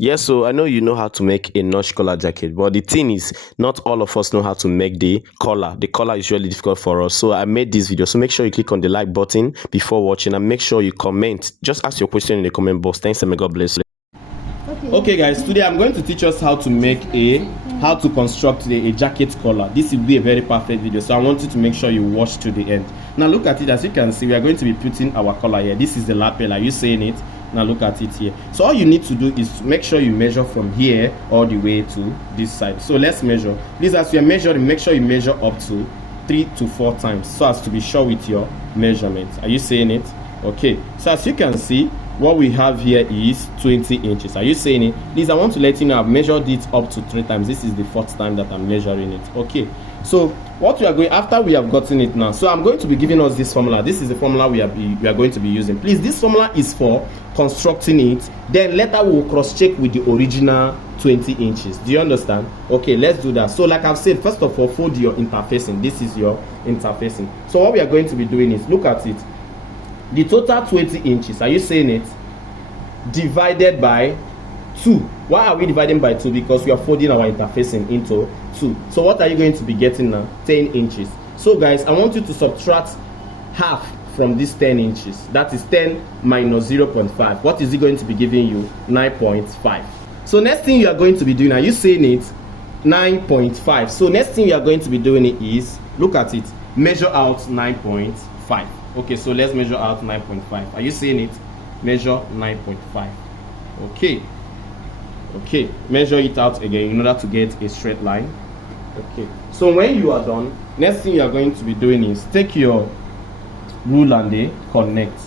Yes, so I know you know how to make a notch collar jacket, but the thing is, not all of us know how to make the collar. The collar is really difficult for us. So I made this video. So make sure you click on the like button before watching and make sure you comment. Just ask your question in the comment box. Thanks and may God bless you. Okay guys, today I'm going to teach us how to construct a jacket collar. This will be a very perfect video, so I want you to make sure you watch to the end. Now look at it. As you can see, we are going to be putting our collar here. This is the lapel. Are you seeing it? Now look at it here. So all you need to do is to make sure you measure from here all the way to this side. So let's measure. Please, as you are measuring, make sure you measure up to 3 to 4 times so as to be sure with your measurements. Are you seeing it? Okay, so as you can see, what we have here is 20 inches. Are you seeing it? Please, I want to let you know I've measured it up to 3 times. This is the 4th time that I'm measuring it. Okay, so what we are going, after we have gotten it now, so I'm going to be giving us this formula. This is the formula we are going to be using. Please, this formula is for constructing it. Then later we will cross check with the original 20 inches. Do you understand? Okay, let's do that. So like I've said, first of all, fold your interfacing. This is your interfacing. So what we are going to be doing is, look at it. The total 20 inches, are you saying it? Divided by 2. Why are we dividing by 2? Because we are folding our interfacing into 2. So what are you going to be getting now? 10 inches. So guys, I want you to subtract half from this 10 inches. That is 10 minus 0.5. What is it going to be giving you? 9.5. So next thing you are going to be doing, are you saying it? 9.5. So next thing you are going to be doing it is, look at it, measure out 9.5. Okay, so let's measure out 9.5. Are you seeing it? Measure 9.5. Okay. Okay, measure it out again in order to get a straight line. Okay, so when you are done, next thing you are going to be doing is take your rule and they connect.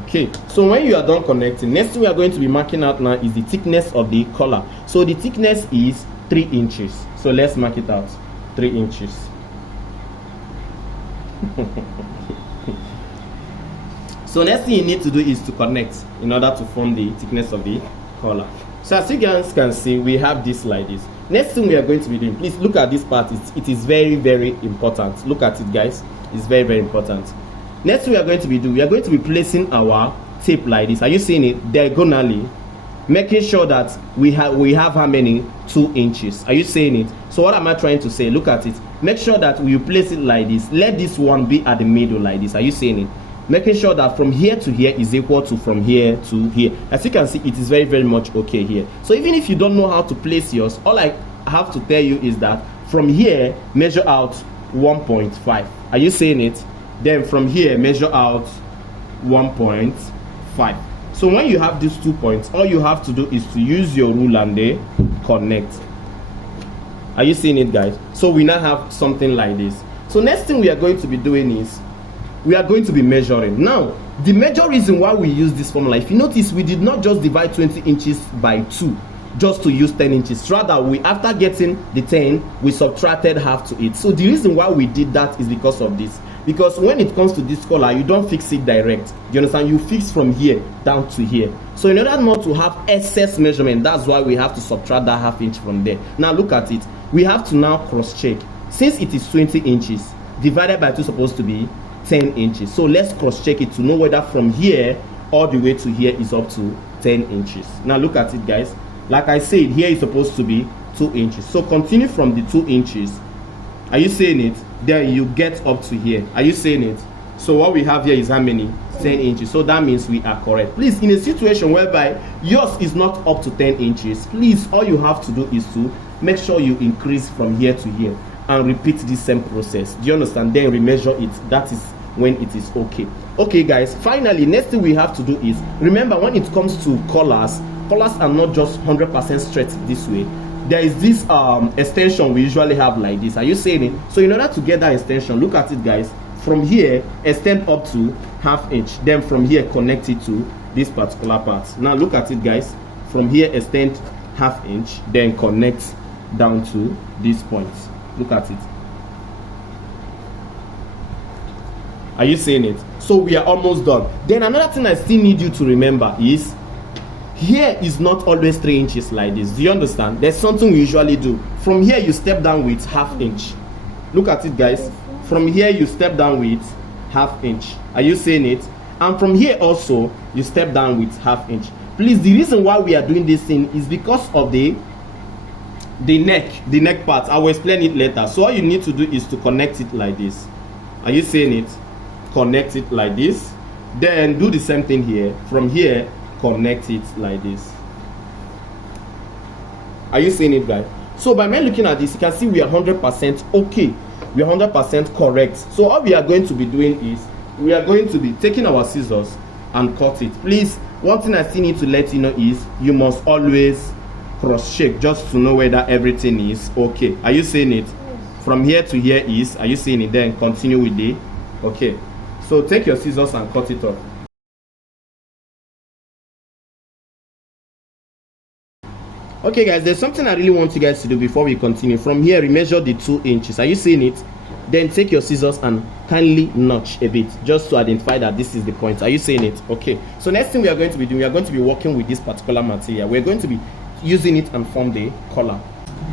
Okay, so when you are done connecting, next thing we are going to be marking out now is the thickness of the collar. So the thickness is 3 inches. So let's mark it out. 3 inches. So next thing you need to do is to connect in order to form the thickness of the collar. So as you guys can see, we have this like this. Next thing we are going to be doing, please look at this part. It is very, very important. Look at it, guys. It's very, very important. Next thing we are going to be doing, we are going to be placing our tape like this. Are you seeing it? Diagonally, making sure that we have how many? 2 inches. Are you seeing it? So what am I trying to say? Look at it. Make sure that we place it like this. Let this one be at the middle like this. Are you seeing it? Making sure that from here to here is equal to from here to here. As you can see, it is very, very much okay here. So even if you don't know how to place yours, all I have to tell you is that from here, measure out 1.5. Are you seeing it? Then from here, measure out 1.5. So when you have these 2 points, all you have to do is to use your rule and they connect. Are you seeing it, guys? So we now have something like this. So next thing we are going to be doing is, we are going to be measuring. Now, the major reason why we use this formula, if you notice, we did not just divide 20 inches by 2 just to use 10 inches. Rather, we, after getting the 10, we subtracted half to it. So the reason why we did that is because of this. Because when it comes to this collar, you don't fix it direct. Do you understand? You fix from here down to here. So in order not to have excess measurement, that's why we have to subtract that half inch from there. Now look at it. We have to now cross check. Since it is 20 inches, divided by 2 is supposed to be 10 inches. So let's cross check it to know whether from here all the way to here is up to 10 inches. Now look at it, guys. Like I said, here is supposed to be 2 inches. So continue from the 2 inches. Are you seeing it? Then you get up to here. Are you seeing it? So what we have here is how many? 10 inches. So that means we are correct. Please, in a situation whereby yours is not up to 10 inches, please, all you have to do is to make sure you increase from here to here and repeat this same process. Do you understand? Then remeasure it. That is when it is okay. Okay, guys, finally, next thing we have to do is, remember, when it comes to collars are not just 100% straight this way. There is this extension we usually have like this. Are you seeing it? So in order to get that extension, look at it, guys. From here, extend up to ½ inch. Then from here, connect it to this particular part. Now look at it, guys. From here, extend ½ inch. Then connect down to these points. Look at it. Are you seeing it? So we are almost done. Then another thing I still need you to remember is, here is not always 3 inches like this. Do you understand? There's something we usually do. From here, you step down with ½ inch. Look at it, guys. From here, you step down with ½ inch. Are you seeing it? And from here also, you step down with ½ inch. Please, the reason why we are doing this thing is because of the neck part. I will explain it later. So all you need to do is to connect it like this. Are you seeing it? Connect it like this. Then do the same thing here. From here, connect it like this. Are you seeing it, guys? So by me looking at this, you can see we are 100% okay. We are 100% correct. So all we are going to be doing is we are going to be taking our scissors and cut it. Please, one thing I still need to let you know is you must always cross check just to know whether everything is okay. Are you seeing it? From here to here is, are you seeing it? Then continue with the okay. So take your scissors and cut it off. Okay guys, there's something I really want you guys to do before we continue. From here, we measure the 2 inches. Are you seeing it? Then take your scissors and kindly notch a bit just to identify that this is the point. Are you seeing it? Okay. So next thing we are going to be doing, we are going to be working with this particular material. We're going to be using it and form the collar.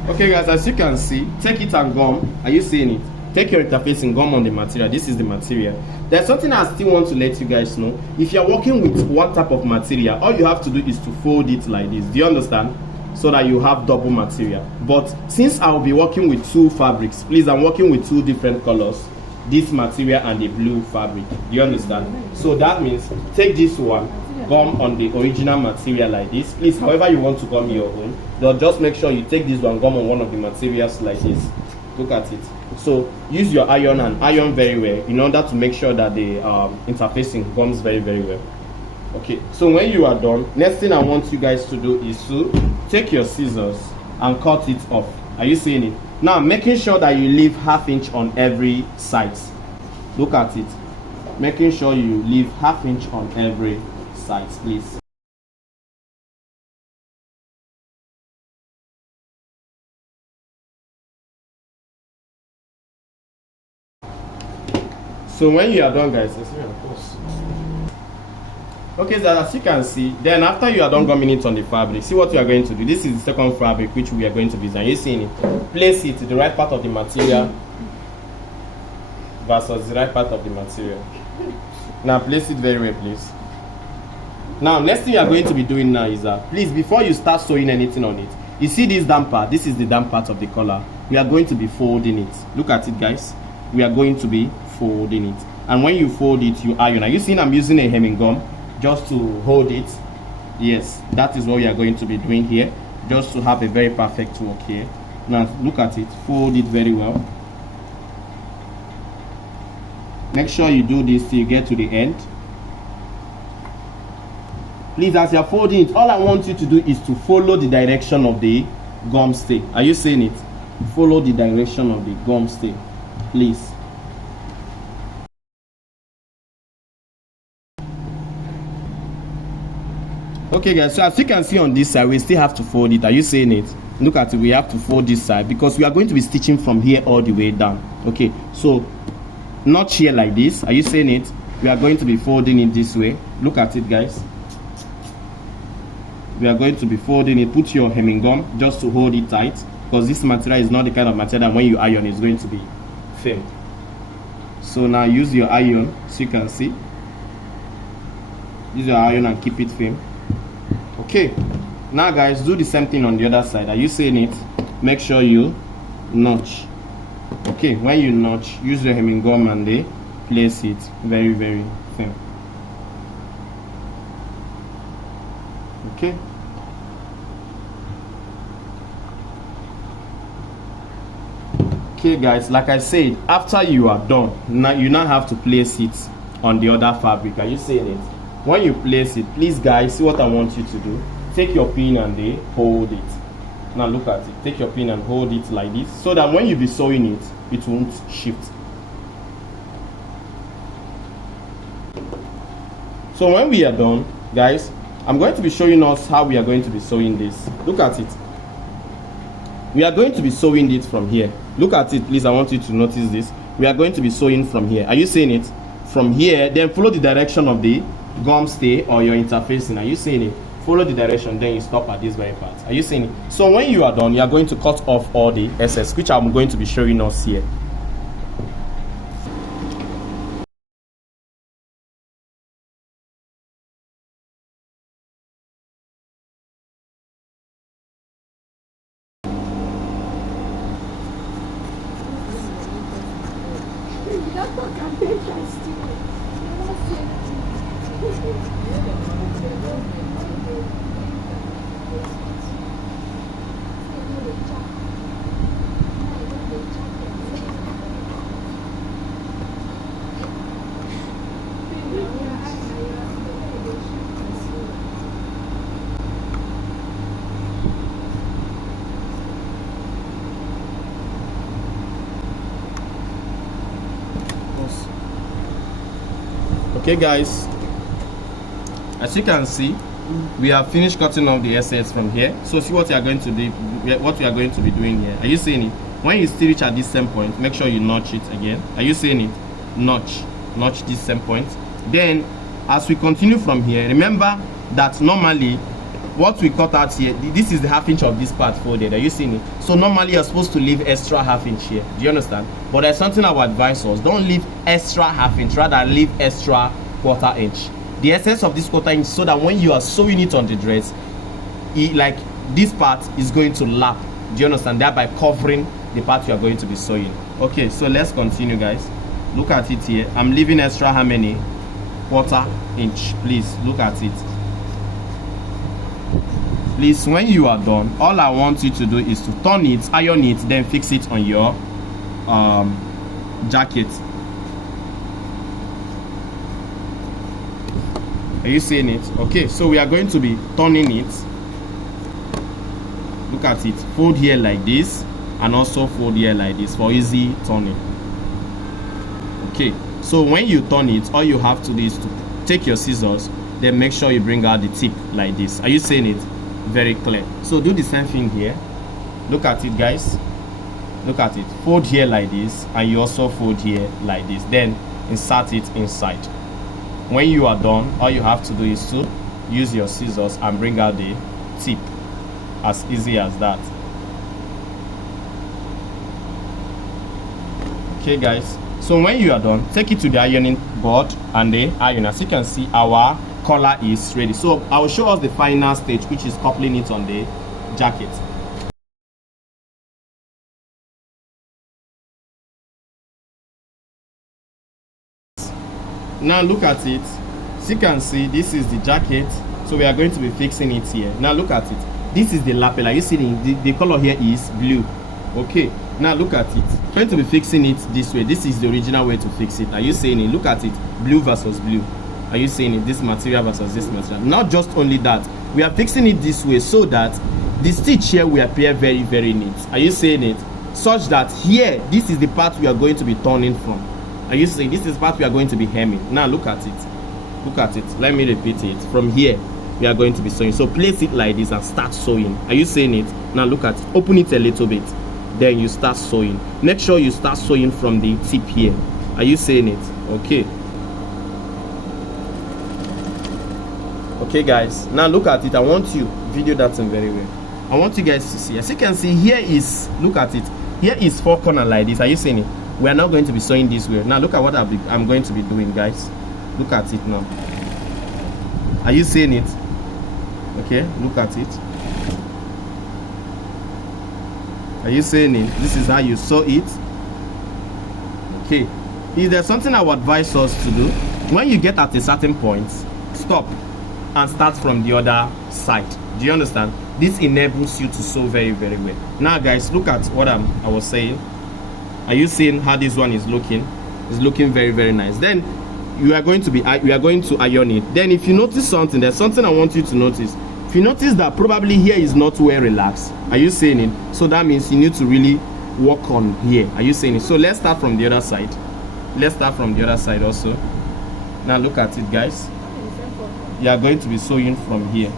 Okay guys, as you can see, take it and gum. Are you seeing it? Take your interfacing gum on the material. This is the material. There's something I still want to let you guys know. If you're working with one type of material, all you have to do is to fold it like this. Do you understand? So that you have double material. But since I'll be working with 2 fabrics, please, I'm working with 2 different colors, this material and the blue fabric. Do you understand? So that means take this one, gum on the original material like this. Please, however you want to gum your own, but just make sure you take this one, gum on one of the materials like this. Look at it. So use your iron and iron very well in order to make sure that the interfacing gums very well. Okay, so when you are done, next thing I want you guys to do is to take your scissors and cut it off. Are you seeing it? Now making sure that you leave ½ inch on every side. Look at it. Making sure you leave ½ inch on every side, please. So when you are done, guys, okay, so as you can see, then after you are done gumming it on the fabric, see what you are going to do. This is the second fabric which we are going to design. You seeing it? Place it to the right part of the material versus the right part of the material. Now place it very well, please. Now next thing you are going to be doing now is that please, before you start sewing anything on it, you see this damp part. This is the damp part of the collar. We are going to be folding it. Look at it, guys. We are going to be folding it, and when you fold it, you iron. Are you seeing I'm using a hemming gum just to hold it? Yes, that is what we are going to be doing here, just to have a very perfect work here. Now look at it, fold it very well. Make sure you do this till you get to the end. Please, as you are folding it, all I want you to do is to follow the direction of the gum stay. Are you seeing it? Follow the direction of the gum stay, please. Okay guys, so as you can see on this side, we still have to fold it. Are you seeing it? Look at it, we have to fold this side because we are going to be stitching from here all the way down. Okay, so not here like this. Are you seeing it? We are going to be folding it this way. Look at it, guys. We are going to be folding it. Put your hemming gum just to hold it tight, because this material is not the kind of material that when you iron it's going to be firm. So now use your iron, so you can see. Use your iron and keep it firm. Okay, now guys, do the same thing on the other side. Are you seeing it? Make sure you notch. Okay, when you notch, use your hemming gum and they place it very firm. Okay. Okay guys, like I said, after you are done, now you now have to place it on the other fabric. Are you seeing it? When you place it, please guys, see what I want you to do. Take your pin and they hold it. Now look at it. Take your pin and hold it like this, so that when you be sewing it, it won't shift. So when we are done, guys, I'm going to be showing us how we are going to be sewing this. Look at it. We are going to be sewing it from here. Look at it, please. I want you to notice this. We are going to be sewing from here. Are you seeing it? From here, then follow the direction of the gum stay or your interfacing. Are you seeing it? Follow the direction, then you stop at this very part. Are you seeing it? So when you are done, you are going to cut off all the excess, which I'm going to be showing us here. Okay guys, as you can see, we have finished cutting off the excess from here. So see what you are going to do, what we are going to be doing here. Are you seeing it? When you still reach at this same point, make sure you notch it again. Are you seeing it? Notch this same point. Then as we continue from here, remember that normally what we cut out here, this is the ½ inch of this part folded. Are you seeing it? So normally you're supposed to leave extra ½ inch here. Do you understand? But there's something I would advise us: don't leave extra ½ inch, rather leave extra ¼ inch. The essence of this ¼ inch, so that when you are sewing it on the dress, like this part is going to lap. Do you understand? Thereby covering the part you are going to be sewing. Okay, so let's continue, guys. Look at it here. I'm leaving extra how many? ¼ inch. Please look at it. Please, when you are done, all I want you to do is to turn it, iron it, then fix it on your jacket. Are you seeing it? Okay, so we are going to be turning it. Look at it. Fold here like this, and also fold here like this for easy turning. Okay, so when you turn it, all you have to do is to take your scissors, then make sure you bring out the tip like this. Are you seeing it? Very clear. So do the same thing here. Look at it, guys. Look at it. Fold here like this, and you also fold here like this. Then insert it inside. When you are done, all you have to do is to use your scissors and bring out the tip. As easy as that. Okay guys, so when you are done, take it to the ironing board and the iron. As you can see, our collar is ready. So I will show us the final stage, which is coupling it on the jacket. Now look at it. As you can see, this is the jacket. So we are going to be fixing it here. Now look at it. This is the lapel. You see the color here is blue. Okay, now look at it. I'm going to be fixing it this way. This is the original way to fix it. Are you seeing it? Look at it. Blue versus blue. Are you seeing it? This material versus this material. Not just only that, we are fixing it this way so that the stitch here will appear very, very neat. Are you seeing it? Such that here, this is the part we are going to be turning from. Are you seeing? This is the part we are going to be hemming. Now look at it. Look at it. Let me repeat it. From here, we are going to be sewing. So place it like this and start sewing. Are you seeing it? Now look at it. Open it a little bit. Then you start sewing. Make sure you start sewing from the tip here. Are you seeing it? Okay. Okay guys, now look at it. I want you video that in very well. I want you guys to see. As you can see, here is, look at it. Here is 4 corners like this. Are you seeing it? We are now going to be sewing this way. Now look at what I'm going to be doing, guys. Look at it now. Are you seeing it? Okay, look at it. Are you seeing it? This is how you sew it. Okay. If there's something I would advise us to do, when you get at a certain point, stop and start from the other side. Do you understand? This enables you to sew very, very well. Now guys, look at what I was saying. Are you seeing how this one is looking? It's looking very, very nice. Then we are going to iron it. Then if you notice something, there's something I want you to notice. If you notice that probably here is not well relaxed, are you seeing it? So that means you need to really work on here. Are you seeing it? So let's start from the other side. Let's start from the other side also. Now look at it, guys. You are going to be sewing from here.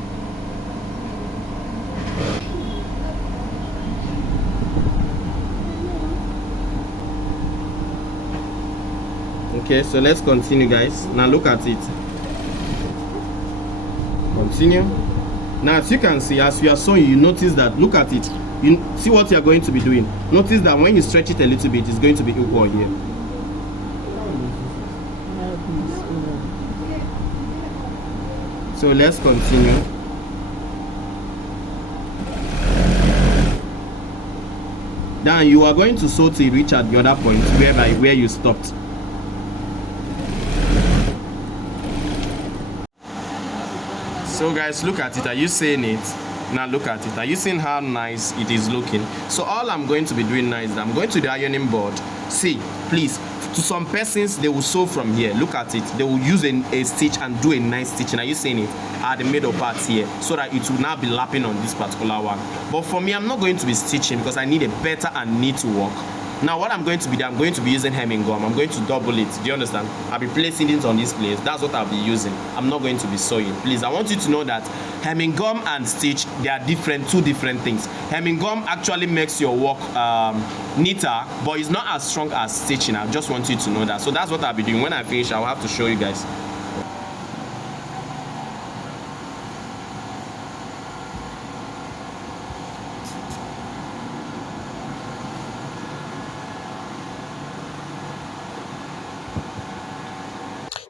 Okay, so let's continue, guys. Now look at it. Continue. Now as you can see, as you are sewing, you notice that, look at it. You see what you are going to be doing. Notice that when you stretch it a little bit, it's going to be equal here. So let's continue. Then you are going to sew till you reach at the other point where you stopped. So guys, look at it. Are you seeing it? Now look at it. Are you seeing how nice it is looking? So all I'm going to be doing now is that I'm going to the ironing board. See, please, to some persons, they will sew from here. Look at it. They will use a stitch and do a nice stitching. Are you seeing it? At the middle part here, so that it will now be lapping on this particular one. But for me, I'm not going to be stitching because I need a better and neat work. Now what I'm going to be doing, I'm going to be using hemming gum. I'm going to double it. Do you understand? I'll be placing it on this place. That's what I'll be using. I'm not going to be sewing. Please, I want you to know that hemming gum and stitch, they are different, two different things. Hemming gum actually makes your work neater, but it's not as strong as stitching. I just want you to know that. So that's what I'll be doing. When I finish, I'll have to show you guys.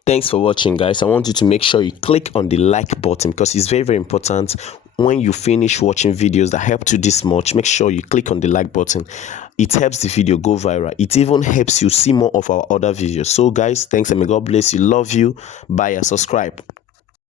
Thanks for watching, guys. I want you to make sure you click on the like button because it's very, very important. When you finish watching videos that helped you this much, make sure you click on the like button. It helps the video go viral. It even helps you see more of our other videos. So guys, thanks and may God bless you. Love you. Bye and subscribe.